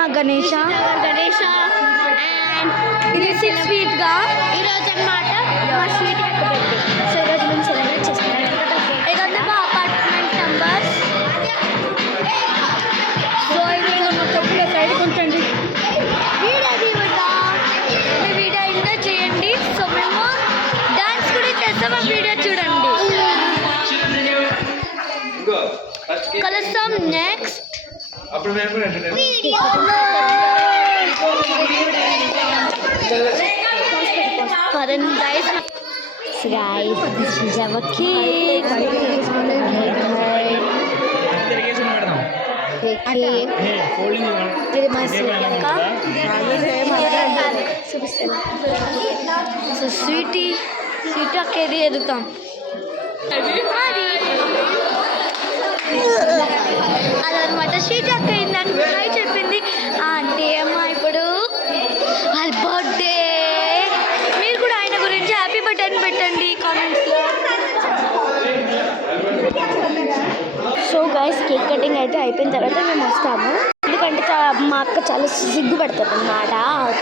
మా గణేష గణేష అండ్ ఇది స్వీట్గా ఈరోజు అన్నమాట మా స్వీట్ సో ఈరోజు మేము సెలబ్రేట్ చేస్తున్నాం ఇదంతా మా అపార్ట్మెంట్ నంబర్స్. సో ఇది మా చెప్పుల సైడ్ ఉంచండి. వీడియో వీడియో ఎంజాయ్ చేయండి. సో మేము డాన్స్ కూడా చేస్తాం. ఆ వీడియో చూడండి. కలుస్తాం next. Pardon guys. So guys, this is our cake. ఇది మా శ్రీలంక. సో స్వీట్ అక్కేది ఎదుగుతాం. అదనమాట స్వీట్ అక్క ఇందాక హాయ్ చెప్పింది. అంటే అమ్మ ఇప్పుడు వాళ్ళ బర్త్డే. మీరు కూడా ఆయన గురించి హ్యాపీ బర్త్డే అని పెట్టండి కామెంట్స్లో. సో గైస్ కేక్ కటింగ్ అయితే అయిపోయిన తర్వాత మేము వస్తాము. ఎందుకంటే మా అక్క చాలా సిగ్గుపడతారు అన్నమాట. ఓకే.